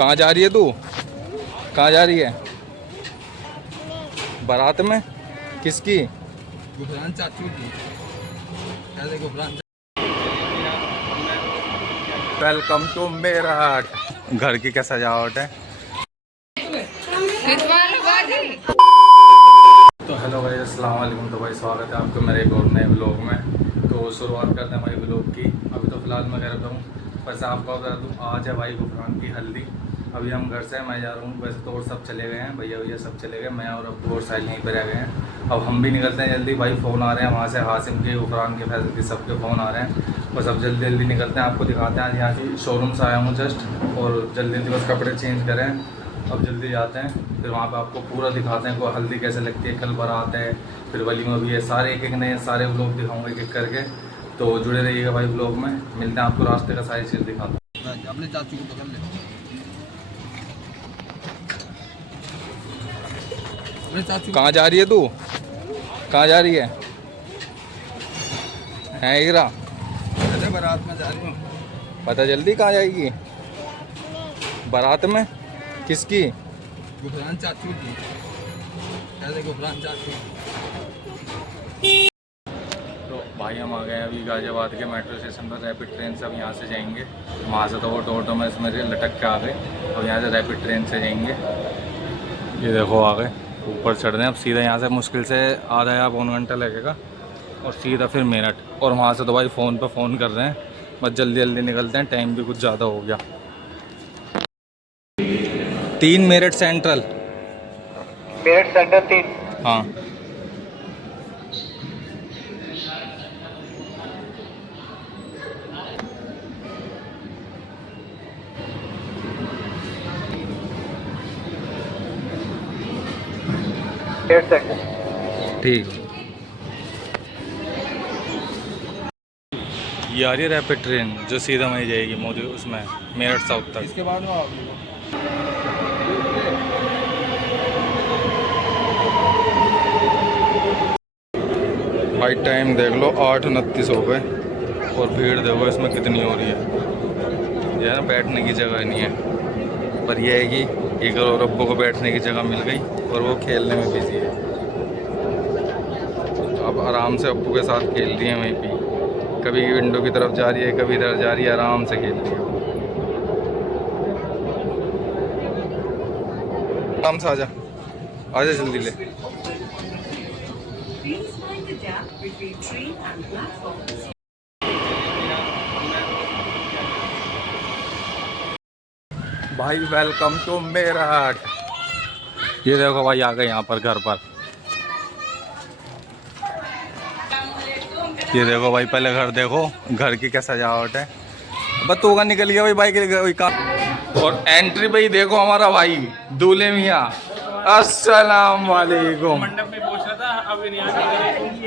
कहाँ जा रही है तू? कहाँ जा रही है? बारात में? किसकी? गुफरान चाचू की। ऐसे गुफरान। Welcome to Meerut. घर की क्या सजावट है। तो हेलो भाई, अस्सलाम वालेकुम। तो भाई स्वागत है आपको मेरे एक और नए ब्लॉग में। तो शुरुआत करते हैं भाई ब्लॉग की। अभी तो फ़िलहाल मैं घर पे हूँ। वैसे आपको बता दूँ, आज है भाई गुफरान की हल्दी। अभी हम घर से मैं जा रहा हूँ। वैसे तो और सब चले गए हैं, भैया सब चले गए, मैं और अब्बू और साहिल यहीं पर रह गए हैं। अब हम भी निकलते हैं जल्दी। भाई फ़ोन आ रहे हैं वहाँ से, हासिम के, गुफरान के, फैसल के, सबके फ़ोन आ रहे हैं। बस अब जल्दी जल्दी निकलते हैं। आपको दिखाते हैं। आज यहाँ से शोरूम से आया हूँ जस्ट, और जल्दी जल्दी बस कपड़े चेंज करें। अब जल्दी जाते हैं, फिर वहाँ पे आपको पूरा दिखाते हैं को हल्दी कैसे लगती है, कल बारात है, फिर वलीमा भी है। सारे एक एक नए सारे व्लॉग दिखाऊंगा एक एक करके। तो जुड़े रहिएगा भाई व्लॉग में। मिलते हैं आपको रास्ते का सारी चीज़ दिखाता हूँ। अपने चाचू को पकड़ ले। अपने चाचू। कहाँ जा रही है तू? कहाँ जा रही है? इकरा अरे बारात में जा रही हूँ। पता जल्दी कहाँ जाएगी? बारात में? किसकी? गुफरान चाचू की। ऐसे गुफरान चाचू। तो भाई हम आ गए हैं अभी गाजियाबाद के मेट्रो स्टेशन पर। रैपिड ट्रेन से अब यहाँ से जाएंगे। वहाँ से तो ऑटो में इसमें लटक के आ गए। अब यहाँ से रैपिड ट्रेन से जाएंगे। ये देखो आ गए, ऊपर चढ़ रहे हैं। अब सीधा यहाँ से मुश्किल से आधा या पौन घंटा लगेगा, और सीधा फिर मेरठ। और वहाँ से तो भाई फ़ोन पे फ़ोन कर रहे हैं। बस जल्दी जल्दी निकलते हैं, टाइम भी कुछ ज़्यादा हो गया। 3 मेरठ सेंट्रल। मेरठ सेंटर 3। हाँ मेरठ सेंटर। ठीक। ये आ रही है रैपिड ट्रेन जो सीधा वहीं जाएगी मोदी उसमें मेरठ साउथ तक। इसके बाद में आप भाई टाइम देख लो, 8:29 हो गए, और भीड़ देखो इसमें कितनी हो रही है। ये ना बैठने की जगह नहीं है, पर यह है कि एक और अब्बू को बैठने की जगह मिल गई, और वो खेलने में बिजी है। तो अब आराम से अब्बू के साथ खेल रही है वहीं पे। कभी विंडो की तरफ जा रही है, कभी इधर जा रही है, आराम से खेल रही है। आराम से आजा, आजा जल्दी ले। भाई वेलकम टू मेरठ। ये देखो भाई आ गए यहाँ पर घर पर। ये देखो भाई, पहले घर देखो, घर की क्या सजावट है। बस तू का निकल गया भाई बाइक का। और एंट्री पे ही देखो हमारा भाई दूल्हे मियाँ। अस्सलाम वालेकुम।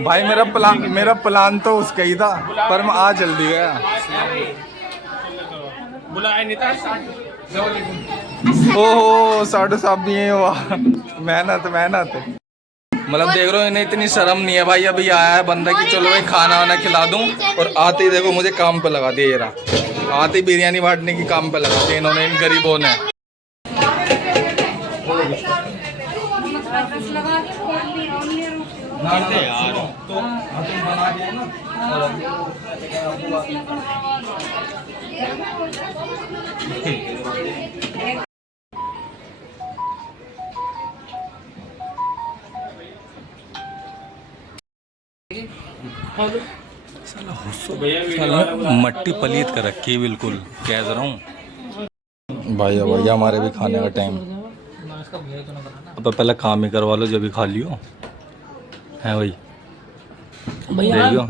भाई मेरा प्लान तो उसका ही था, पर मैं आ जल्दी गया। ओहो साडू साहब भी हैं। वाह, मेहनत। मतलब देख रहे हो, इन्हें इतनी शर्म नहीं है भाई। अभी आया है बंदा कि चलो भाई खाना वाना खिला दूं, और आते ही देखो मुझे काम पे लगा दिया। ये रहा, आते ही बिरयानी बांटने की काम पे लगा दिया इन्होंने, इन गरीबों ने। मट्टी पलीत कर रखी है बिल्कुल, कह रहा हूँ भैया हमारे भी खाने का टाइम। अब पहले काम ही करवा लो, जब भी खा लियो है भाई।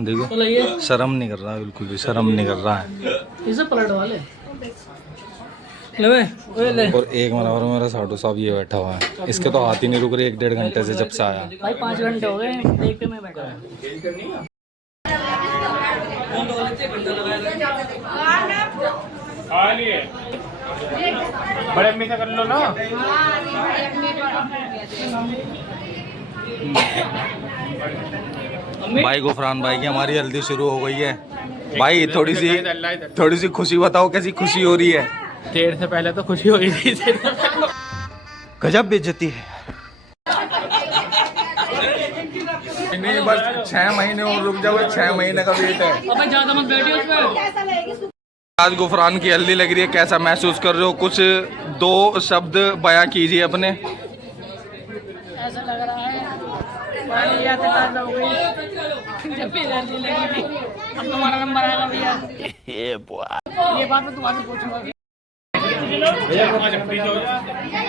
देखो शर्म नहीं कर रहा, बिल्कुल भी शर्म नहीं कर रहा है। इसे पलट वाले और एक मनावर मेरा साडू साहब ये बैठा हुआ है, इसके तो हाथ ही नहीं रुक रहे 1-1.5 घंटे से जब से आया। भाई 5 घंटे हो गए, एक पे मैं बैठा हूं। बड़े अम्मी से कर लो ना। भाई गुफरान भाई की हमारी हल्दी शुरू हो गई है। भाई थोड़ी सी खुशी बताओ, कैसी खुशी हो रही है? तेरे से पहले तो खुशी हुई थी। गजब बेइज्जती है। नहीं बस 6 महीने और रुक जाओ, 6 महीने का वेट है। अबे ज्यादा मत बैठिए उस पर। आज गुफरान की हल्दी लग रही है, कैसा महसूस कर रहे हो? कुछ 2 शब्द बयां कीजिए अपने। ऐसा लग रहा है पानी आते ताजा हो गई जब भी हल्दी लगी थी। अब तुम्हारा नंबर आएगा भैया। ये बात मैं तुम्हारे पूछूंगा।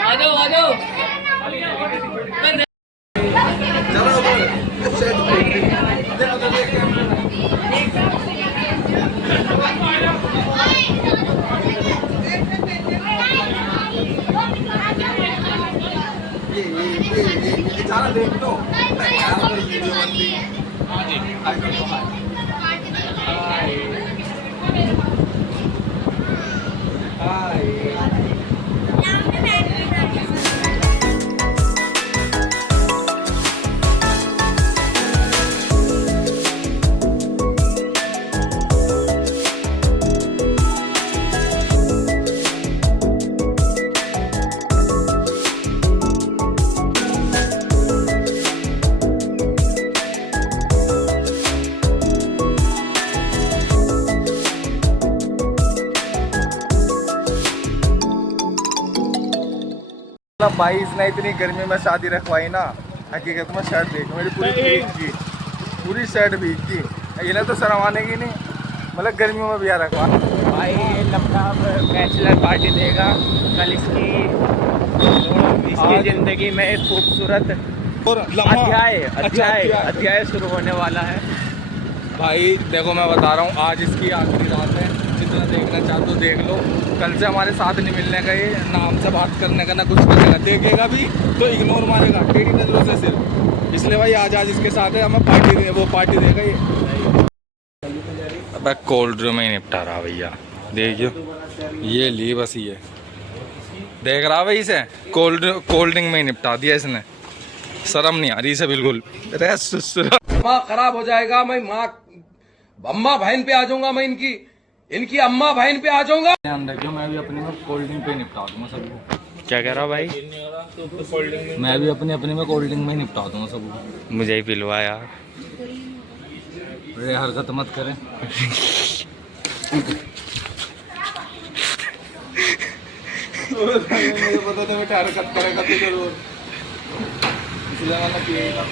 आ जाओ आ जाओ। देख लो भाई, इसने इतनी गर्मी में शादी रखवाई ना, हकीकत में शर्ट देखो मेरी पूरी भीग की, पूरी शर्ट भीग की। इन्हें तो शर्म आने की नहीं, मतलब गर्मियों में भी आ रखवा। भाई लंबा बैचलर पार्टी देगा कल इसकी जिंदगी में एक खूबसूरत अध्याय शुरू होने वाला है। भाई देखो मैं बता रहा हूँ, आज इसकी आखिरी रात है। जितना देखना चाहते हो देख लो। कल से हमारे साथ नहीं मिलने का, ये ना हमसे बात करने का, ना कुछ करने का। देखेगा भी तो इग्नोर मारेगा टेढ़ी नजरों से सिर्फ। इसलिए भाई आज इसके साथ है, हमें पार्टी देगा ये। अब कोल्ड ड्रिंक में ही निपटा रहा भैया, देखियो ये ली बस ये देख रहा भाई, इसे कोल्ड ड्रिंक में ही निपटा दिया इसने। शर्म नहीं आ रही इसे बिल्कुल। माँ खराब हो जाएगा, मैं माँ अम्मा बहन पे आ जाऊंगा, मैं इनकी अम्मा बहन पे आ जाऊंगा। ध्यान रखियो, मैं भी अपनी में कोल्ड ड्रिंक पे निपटा दूंगा सबको। क्या कह रहा भाई? मैं भी अपनी में कोल्ड ड्रिंक में ही निपटा दूंगा सबको। मुझे ही पिलवा यार। अरे हरकत मत करें। मुझे पता था बेटा हरकत करेगा तो जरूर, इसलिए मैंने पिएगा।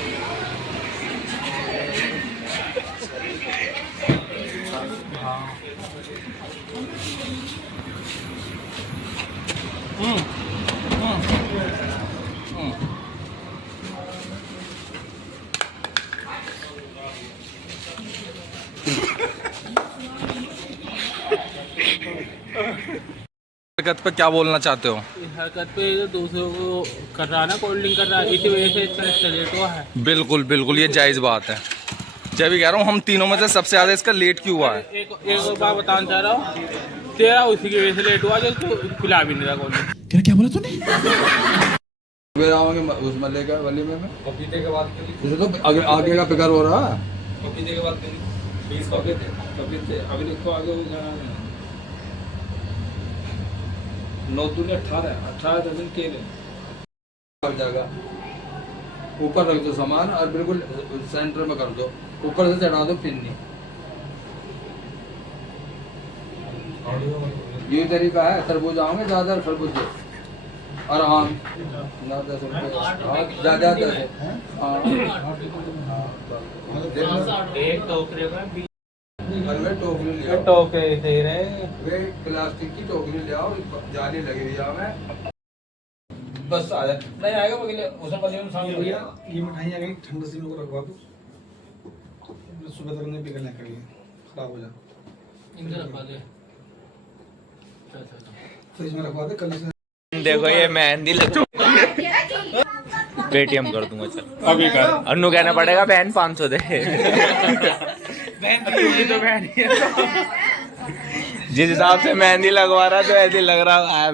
हरकत पे क्या बोलना चाहते हो? हरकत पे दूसरों को कर रहा ना, कोल्ड ड्रिंक कर रहा है, इसी वजह से इसका लेट हुआ है। बिल्कुल बिल्कुल, ये जायज़ बात है। जब भी कह रहा हूँ, हम तीनों में से सबसे ज़्यादा इसका लेट क्यों हुआ है? एक बात बताना चाह रहा हूँ, तेरा उसी की वजह से लेट हुआ जो तू खिला भी नहीं रहा कोल्ड ड्रिंक। क्या बोला तूने? उस मल्ले का वली में पपीते के बाद तो आगे का फिक्र हो रहा है। पपीते के बाद 20 पपीते अभी देखो आगे हो जाना। 9 दूनी 18 दर्जन केले हो जाएगा। ऊपर रख दो सामान और बिल्कुल सेंटर में कर दो, ऊपर से चढ़ा दो पिन्नी। ये तरीका है। तरबूज आओगे ज्यादा, खरबूज और आम 9-10 रुपये ज्यादा 10 है। एक टोकरे में टोकरी ले आओ, टोकरे दे रहे, वे प्लास्टिक की टोकरी ले आओ, जाली लगी हुई है हमें। बस आ जाए, नहीं आएगा उसे पहले में भैया ये मिठाई आ गई, ठंडे से को रखवा दो, सुबह तक नहीं पिघलने के लिए, खराब हो जाए। इनके रखवा दे, फ्रिज में रखवा दे, कल से। देखो ये मेहंदी लग पेटीएम कर दूंगा, चल अभी कर। अन्नू कहना पड़ेगा बहन 500 दे। तो बहन जिस हिसाब से मेहंदी लगवा रहा तो ऐसे लग रहा है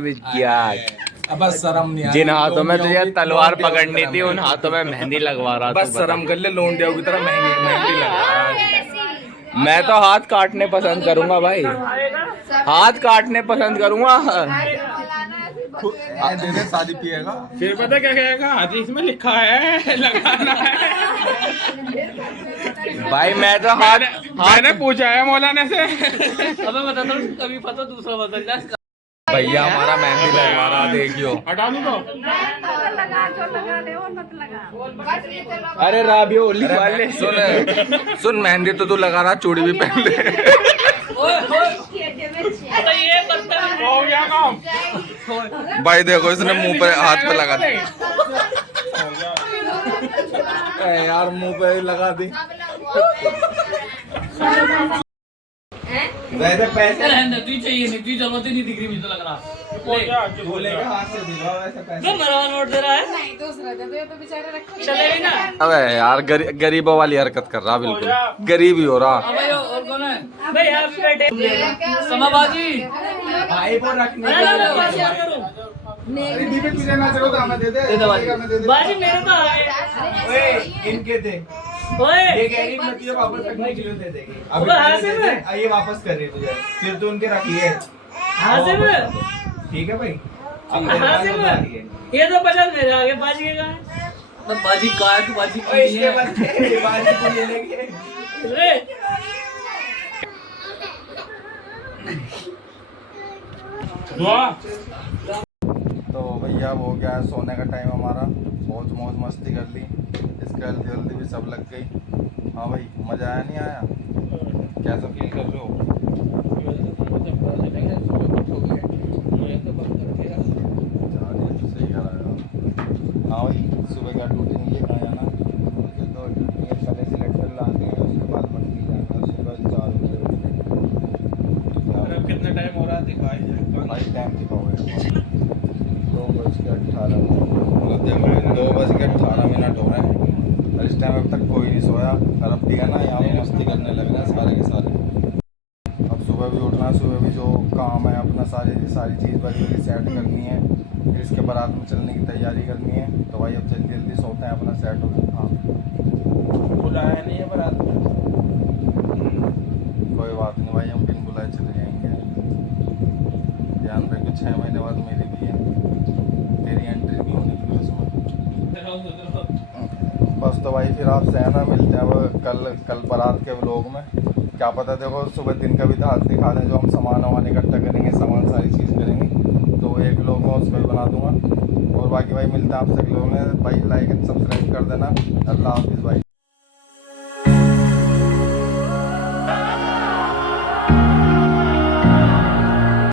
अब बस शर्म नहीं आ रही। जिन हाथों में तुझे तलवार पकड़नी थी उन हाथों में मेहंदी लगवा रहा। बस शर्म कर ले, लोंडियों की तरह मेहंदी लगा। मैं तो हाथ काटने पसंद करूंगा भाई। हाथ काटने पसंद करूंगा। दे दे शादी पिएगा। फिर पता क्या कहेगा, हदीस में लिखा है लगाना है। भाई मैं तो मैंने पूछा है मौलाना से। अबे बता दो कभी पता दूसरा बदल जाए। भैया हमारा मेहंदी लगा रहा, देखियो। हटा दूं तो? लगा जो लगा ले और मत लगा। अरे राबियो होली वाले सुन मेहंदी तो तू लगा रहा, चूड़ी भी पहन ले। ये बदतमीज हो गया काम। भाई देखो इसने मुंह पे हाथ पे लगा दी। यार मुंह पे लगा दी। वैसे पैसे रहने तू चाहिए नहीं, तू जरूरत ही नहीं दिख रही मुझे तो लग रहा। बोलेगा हाथ से दिलवा वैसे पैसे। तो मेरा नोट दे रहा है। नहीं दूसरा दे दो, ये तो बेचारे रखे चलेगी ना। अबे यार गरीबों वाली हरकत कर रहा, बिल्कुल गरीब ही हो रहा। अबे और कौन है? अबे यार भी बैठे समाबाजी। भाई को रखने अरे अरे बाजी यार करो। अरे दीपक तुझे ना चलो तो हमें दे दे। बाजी मेरे तो आ गए। ओए इनके थे। ओए ये कह रही मैं तुझे वापस रखने के लिए दे देंगे। अबे हासिल है। ये वापस कर रही है तुझे, फिर तू उनके रख लिए। हासिल है। ठीक है भाई। हासिल है। ये तो बचल मेरे आगे बाजी के कहां है? तो बाजी का है, तू बाजी ओए की इसके है। बाद बाजी को ले लेंगे। अरे तो भैया हो गया है सोने का टाइम हमारा। बहुत मौज मस्ती कर ली, इसके जल्दी जल्दी भी सब लग गई। हाँ भाई मज़ा आया नहीं आया? कैसा फील कर रहे हो? सही करा यार। हाँ भाई सुबह क्या ड्यूटी नहीं है, कहाँ जाना? मुझे तो ये पहले सिलेक्टर लाने हैं, उसके बाद मंडी जाना है। सुबह 4 बजे। कितना टाइम हो रहा है दिखाई? भाई टाइम दिखाओगे? 2:18 2:18 हो रहे हैं और इस टाइम अब तक कोई नहीं सोया। और अब भी है ना यहाँ पे मस्ती करने लग रहे हैं सारे के सारे। अब सुबह भी उठना, सुबह भी जो काम है अपना सारी चीज़ बड़ी बड़ी सेट करनी है, फिर इसके बारात में चलने की तैयारी करनी है। तो भाई अब जल्दी जल्दी सोते हैं, अपना सेट हो जाए। हाँ बुलाया नहीं है बारात में? कोई बात नहीं भाई, हम बिन बुलाए चले जाएंगे। ध्यान रखो 6 महीने बाद मेरी भी है, तेरी एंट्री भी होने की उसमें। बस तो भाई फिर आपसे है ना मिलते हैं अब कल बारात के व्लॉग में। क्या पता देखो सुबह दिन का भी दिखा दें, जो हम सामान वामान इकट्ठा करेंगे, सामान सारी चीज़ करेंगे, तो वो एक व्लॉग में उसको भी बना दूंगा। और बाकी भाई मिलते हैं आपसे व्लॉग में। भाई लाइक एंड सब्सक्राइब कर देना। अल्लाह हाफिज़ भाई।